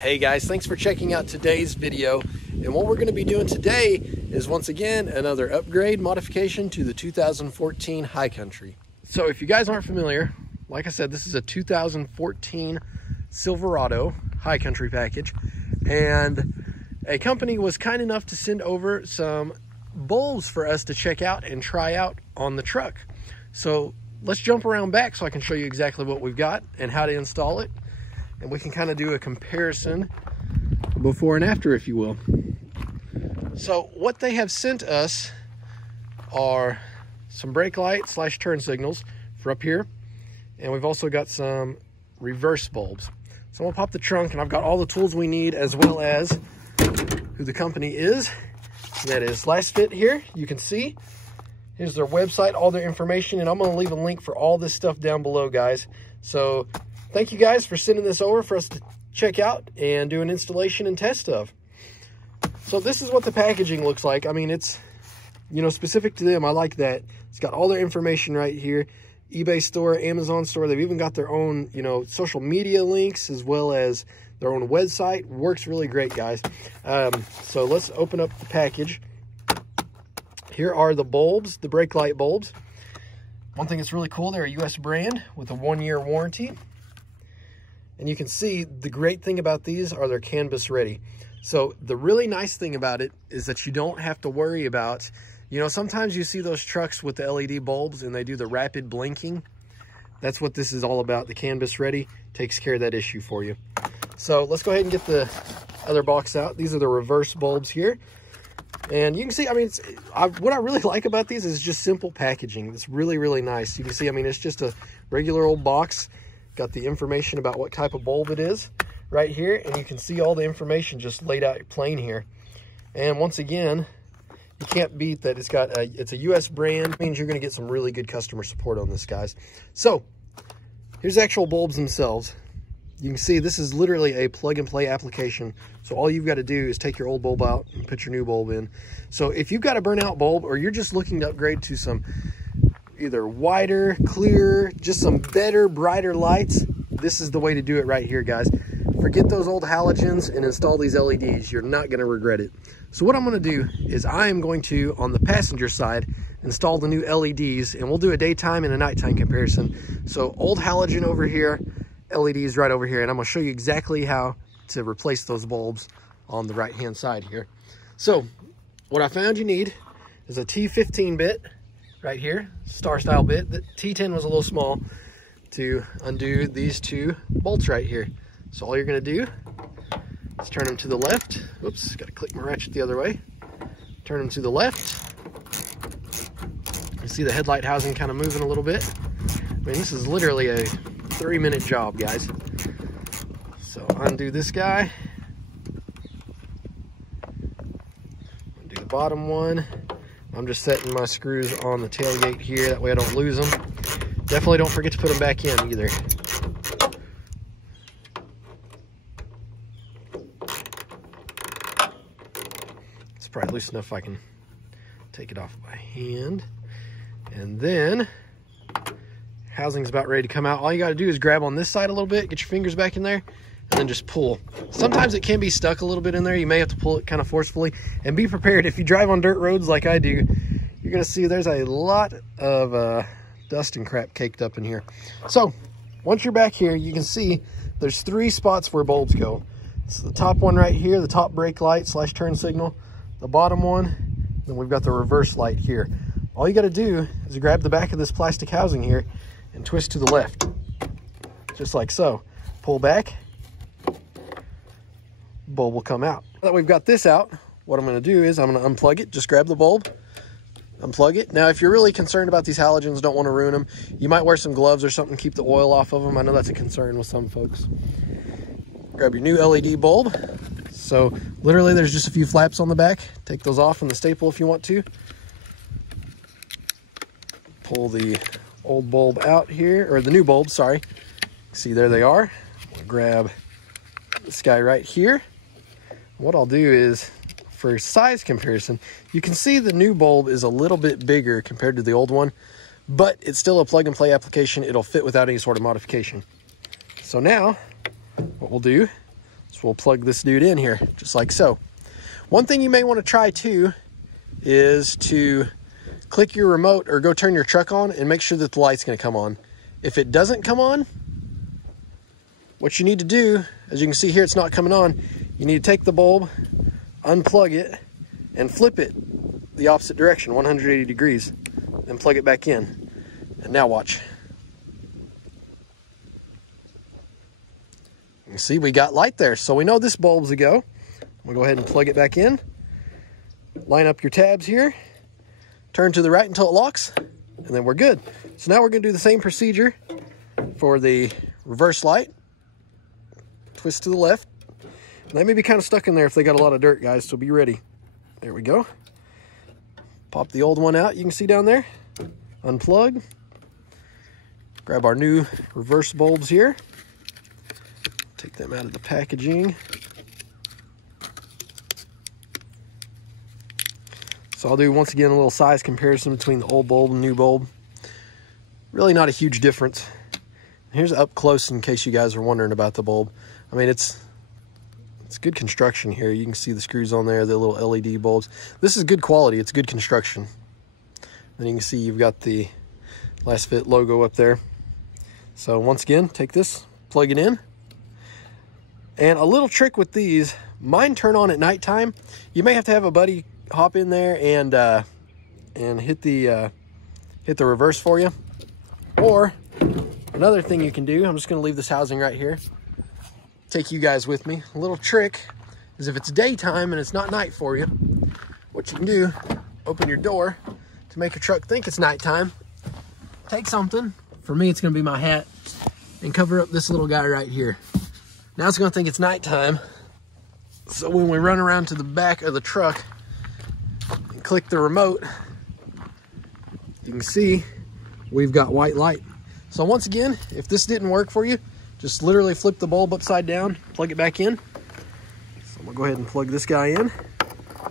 Hey guys, thanks for checking out today's video. And what we're going to be doing today is once again another upgrade modification to the 2014 High Country. So if you guys aren't familiar, like I said, this is a 2014 Silverado High Country package, and a company was kind enough to send over some bulbs for us to check out and try out on the truck. So let's jump around back so I can show you exactly what we've got and how to install it. And we can kind of do a comparison before and after, if you will. So what they have sent us are some brake light / turn signals for up here. And we've also got some reverse bulbs. So I'm gonna pop the trunk, and I've got all the tools we need, as well as who the company is. That is Lasfit here. You can see, here's their website, all their information, and I'm gonna leave a link for all this stuff down below, guys. So thank you guys for sending this over for us to check out and do an installation and test of. So this is what the packaging looks like. I mean, it's, you know, specific to them. I like that. It's got all their information right here. eBay store, Amazon store. They've even got their own, you know, social media links, as well as their own website. Works really great, guys. So let's open up the package. Here are the bulbs, the brake light bulbs. One thing that's really cool, they're a US brand with a 1-year warranty. And you can see the great thing about these are they're canvas ready. So the really nice thing about it is that you don't have to worry about, you know, sometimes you see those trucks with the LED bulbs and they do the rapid blinking. That's what this is all about. The canvas ready takes care of that issue for you. So let's go ahead and get the other box out. These are the reverse bulbs here. And you can see, I mean, what I really like about these is just simple packaging. It's really, really nice. You can see, I mean, it's just a regular old box. Got the information about what type of bulb it is right here, and you can see all the information just laid out plain here. And once again, you can't beat that it's a US brand. It means you're going to get some really good customer support on this, guys. So here's the actual bulbs themselves. You can see this is literally a plug and play application. So all you've got to do is take your old bulb out and put your new bulb in. So if you've got a burnout bulb, or you're just looking to upgrade to some either wider, clearer, just some better, brighter lights, this is the way to do it right here, guys. Forget those old halogens and install these LEDs. You're not going to regret it. So what I'm going to do is I am going to, on the passenger side, install the new LEDs, and we'll do a daytime and a nighttime comparison. So old halogen over here, LEDs right over here, and I'm going to show you exactly how to replace those bulbs on the right hand side here. So what I found you need is a T15 bit right here, star style bit. The T10 was a little small to undo these two bolts right here. So all you're going to do is turn them to the left. Oops, got to click my ratchet the other way. Turn them to the left. You see the headlight housing kind of moving a little bit. I mean, this is literally a 3-minute job, guys. So undo this guy. Undo the bottom one. I'm just setting my screws on the tailgate here, that way I don't lose them. Definitely don't forget to put them back in either. It's probably loose enough I can take it off by hand. And then, housing's about ready to come out. All you gotta do is grab on this side a little bit, get your fingers back in there, and then just pull. Sometimes it can be stuck a little bit in there. You may have to pull it kind of forcefully, and be prepared. If you drive on dirt roads like I do, you're gonna see there's a lot of dust and crap caked up in here. So once you're back here, you can see there's 3 spots where bulbs go. So the top one right here, the top brake light / turn signal, the bottom one, then we've got the reverse light here. All you gotta do is grab the back of this plastic housing here and twist to the left, just like so. Pull back, bulb will come out. Now that we've got this out, what I'm going to do is I'm going to unplug it. Just grab the bulb, unplug it. Now, if you're really concerned about these halogens, don't want to ruin them, you might wear some gloves or something, keep the oil off of them. I know that's a concern with some folks. Grab your new LED bulb. So literally there's just a few flaps on the back. Take those off in the staple if you want to. Pull the old bulb out here, or the new bulb, sorry. See, there they are. We'll grab this guy right here. What I'll do is, for size comparison, you can see the new bulb is a little bit bigger compared to the old one, but it's still a plug and play application. It'll fit without any sort of modification. So now what we'll do is So we'll plug this dude in here, just like so. One thing you may want to try too is to click your remote or go turn your truck on and make sure that the light's going to come on. If it doesn't come on, what you need to do, as you can see here, it's not coming on. You need to take the bulb, unplug it, and flip it the opposite direction, 180 degrees, then plug it back in. And now watch. You can see we got light there, so we know this bulb's a go. We'll go ahead and plug it back in. Line up your tabs here. Turn to the right until it locks, and then we're good. So now we're going to do the same procedure for the reverse light. Twist to the left. They may be kind of stuck in there if they got a lot of dirt, guys, so be ready. There we go. Pop the old one out, you can see down there. Unplug. Grab our new reverse bulbs here. Take them out of the packaging. So I'll do, once again, a little size comparison between the old bulb and new bulb. Really not a huge difference. Here's up close in case you guys are wondering about the bulb. I mean, it's good construction here. You can see the screws on there, the little LED bulbs. This is good quality. It's good construction. Then you can see you've got the Lasfit logo up there. So once again, take this, plug it in. And a little trick with these, mine turn on at nighttime. You may have to have a buddy hop in there and hit the reverse for you. Or another thing you can do, I'm just going to leave this housing right here. Take you guys with me. A little trick is if it's daytime and it's not night for you, what you can do, open your door to make your truck think it's nighttime. Take something, for me it's going to be my hat, and cover up this little guy right here. Now it's going to think it's nighttime, so when we run around to the back of the truck and click the remote, you can see we've got white light. So once again, if this didn't work for you, just literally flip the bulb upside down, plug it back in. So I'm gonna go ahead and plug this guy in.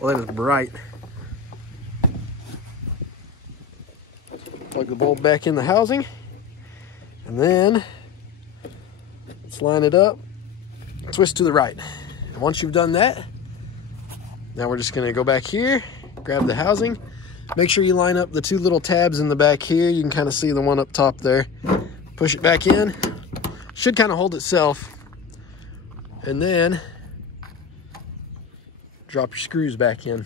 Well, that is bright. Plug the bulb back in the housing. And then let's line it up, twist to the right. And once you've done that, now we're just gonna go back here, grab the housing. Make sure you line up the two little tabs in the back here. You can kind of see the one up top there. Push it back in. Should kind of hold itself. And then drop your screws back in.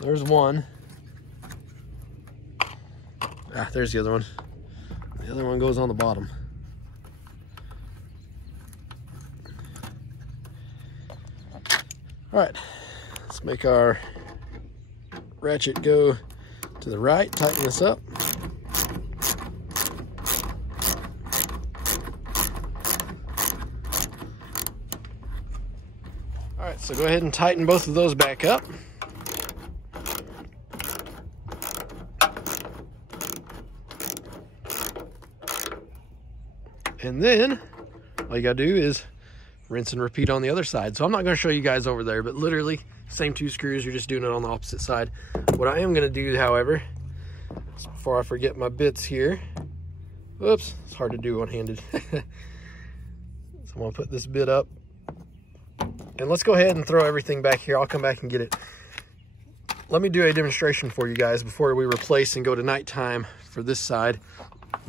There's one. Ah, there's the other one. The other one goes on the bottom. All right, let's make our ratchet go to the right, tighten this up. All right, so go ahead and tighten both of those back up. And then all you gotta do is rinse and repeat on the other side. So I'm not gonna show you guys over there, but literally same two screws, you're just doing it on the opposite side. What I am gonna do, however, is before I forget my bits here, whoops, it's hard to do one-handed. So I'm gonna put this bit up. And let's go ahead and throw everything back here. I'll come back and get it. Let me do a demonstration for you guys before we replace and go to nighttime for this side.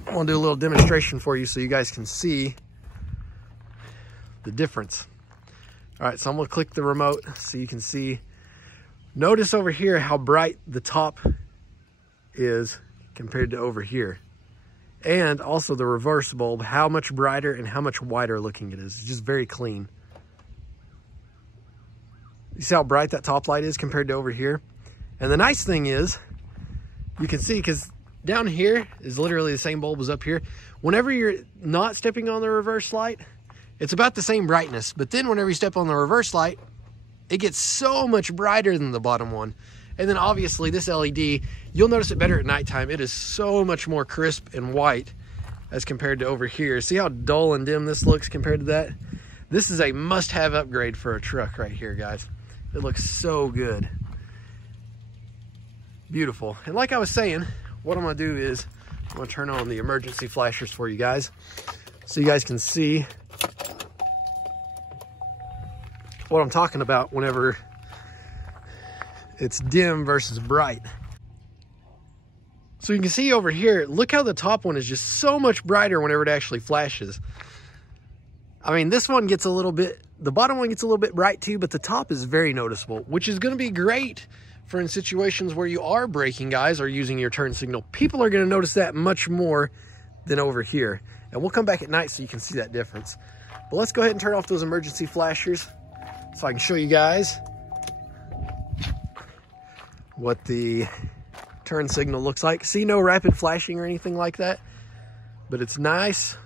I want to do a little demonstration for you so you guys can see the difference. All right, so I'm going to click the remote so you can see. Notice over here how bright the top is compared to over here. And also the reverse bulb, how much brighter and how much whiter looking it is. It's just very clean. You see how bright that top light is compared to over here? And the nice thing is, you can see, because down here is literally the same bulb as up here. Whenever you're not stepping on the reverse light, it's about the same brightness. But then whenever you step on the reverse light, it gets so much brighter than the bottom one. And then obviously this LED, you'll notice it better at nighttime. It is so much more crisp and white as compared to over here. See how dull and dim this looks compared to that? This is a must-have upgrade for a truck right here, guys. It looks so good. Beautiful. And like I was saying, what I'm gonna do is I'm gonna turn on the emergency flashers for you guys so you guys can see what I'm talking about whenever it's dim versus bright. So you can see over here, look how the top one is just so much brighter whenever it actually flashes. I mean, this one gets a little bit, the bottom one gets a little bit bright too, but the top is very noticeable, which is going to be great for in situations where you are braking, guys, or using your turn signal. People are going to notice that much more than over here. And we'll come back at night so you can see that difference. But let's go ahead and turn off those emergency flashers so I can show you guys what the turn signal looks like. See, no rapid flashing or anything like that, but it's nice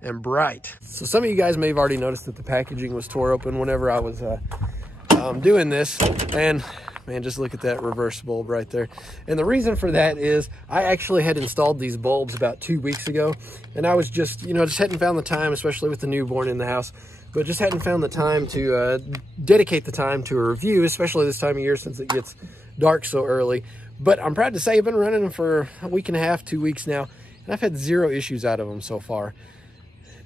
and bright. So some of you guys may have already noticed that the packaging was tore open whenever I was doing this, and man, just look at that reverse bulb right there. And the reason for that is I actually had installed these bulbs about 2 weeks ago, and I was just, you know, just hadn't found the time, especially with the newborn in the house, but just hadn't found the time to dedicate the time to a review, especially this time of year since it gets dark so early. But I'm proud to say I've been running them for a week and a half, 2 weeks now, and I've had 0 issues out of them so far.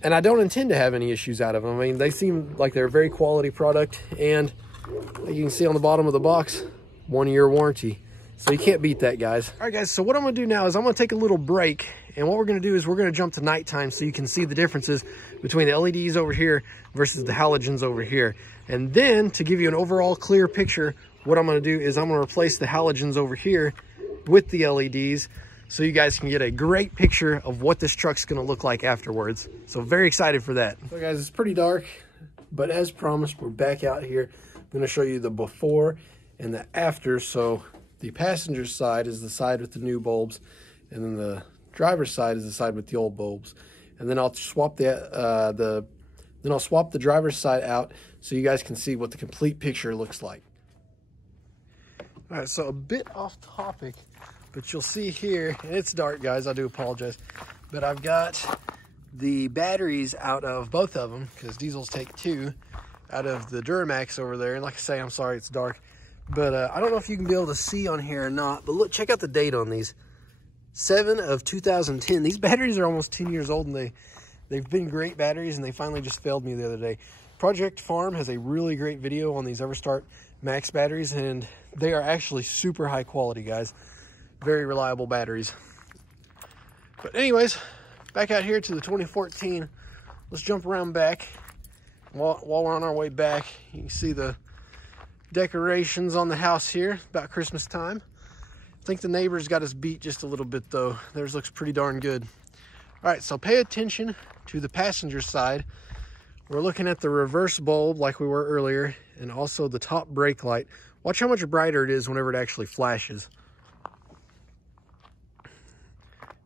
And I don't intend to have any issues out of them. I mean, they seem like they're a very quality product, and like you can see on the bottom of the box, 1-year warranty. So you can't beat that, guys. All right, guys, so what I'm gonna do now is I'm gonna take a little break, and what we're gonna do is we're gonna jump to nighttime so you can see the differences between the LEDs over here versus the halogens over here. And then to give you an overall clear picture, what I'm gonna do is I'm gonna replace the halogens over here with the LEDs so you guys can get a great picture of what this truck's gonna look like afterwards. So very excited for that. So guys, it's pretty dark, but as promised, we're back out here. I'm gonna show you the before and the after. So the passenger side is the side with the new bulbs, and then the driver's side is the side with the old bulbs. And then I'll swap the driver's side out so you guys can see what the complete picture looks like. All right, so a bit off topic, but you'll see here, and it's dark, guys, I do apologize, but I've got the batteries out of both of them, because diesels take 2 out of the Duramax over there. And like I say, I'm sorry it's dark, but I don't know if you can be able to see on here or not, but look, check out the date on these. 7 of 2010. These batteries are almost 10 years old, and they've been great batteries, and they finally just failed me the other day. Project Farm has a really great video on these EverStart Max batteries, and they are actually super high quality, guys. Very reliable batteries. But anyways, back out here to the 2014. Let's jump around back. While we're on our way back, you can see the decorations on the house here, about Christmas time. I think the neighbors got us beat just a little bit though. Theirs looks pretty darn good. All right, so pay attention to the passenger side. We're looking at the reverse bulb like we were earlier, and also the top brake light. Watch how much brighter it is whenever it actually flashes.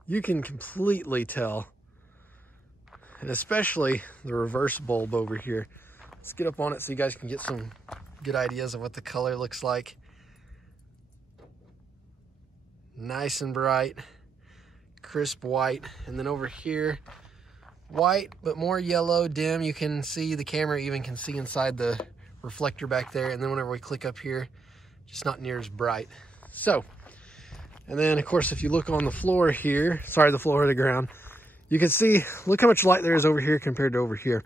You can completely tell, and especially the reverse bulb over here. Let's get up on it so you guys can get some good ideas of what the color looks like. Nice and bright, crisp white. And then over here, white, but more yellow, dim. You can see, the camera even can see inside the reflector back there. And then whenever we click up here, just not near as bright. So, and then of course, if you look on the floor here, sorry, the floor or the ground, you can see, look how much light there is over here compared to over here.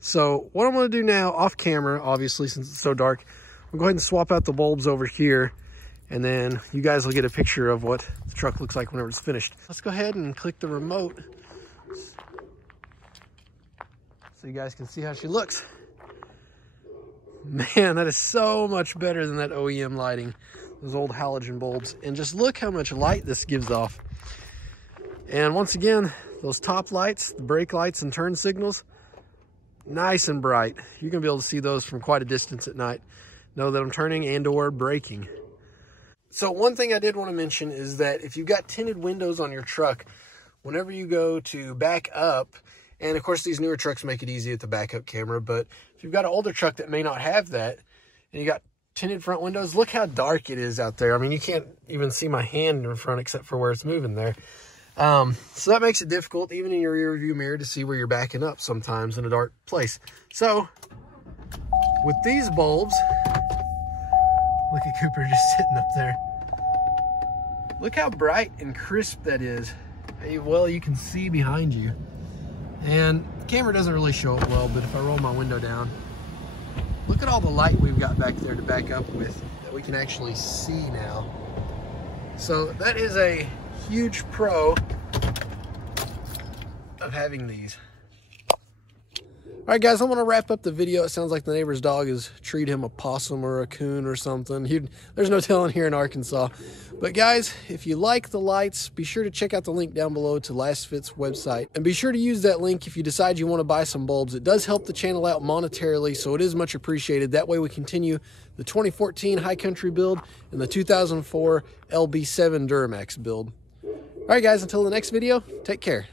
So what I'm gonna do now, off camera, obviously, since it's so dark, I'll go ahead and swap out the bulbs over here, and then you guys will get a picture of what the truck looks like whenever it's finished. Let's go ahead and click the remote so you guys can see how she looks. Man, that is so much better than that OEM lighting, those old halogen bulbs. And just look how much light this gives off. And once again, those top lights, the brake lights and turn signals, nice and bright. You're gonna be able to see those from quite a distance at night. Know that I'm turning and or braking. So one thing I did want to mention is that if you've got tinted windows on your truck, whenever you go to back up, and of course these newer trucks make it easy with the backup camera, but if you've got an older truck that may not have that, and you got tinted front windows, look how dark it is out there. I mean, you can't even see my hand in front except for where it's moving there. So that makes it difficult, even in your rear view mirror, to see where you're backing up sometimes in a dark place. So with these bulbs, look at Cooper just sitting up there. Look how bright and crisp that is. Well, you can see behind you. And the camera doesn't really show it well, but if I roll my window down, look at all the light we've got back there to back up with that we can actually see now. So that is a huge pro of having these. All right, guys, I'm going to wrap up the video. It sounds like the neighbor's dog has treated him a possum or a coon or something. There's no telling here in Arkansas. But guys, if you like the lights, be sure to check out the link down below to Lasfit's website. And be sure to use that link if you decide you want to buy some bulbs. It does help the channel out monetarily, so it is much appreciated. That way we continue the 2014 High Country build and the 2004 LB7 Duramax build. All right, guys, until the next video, take care.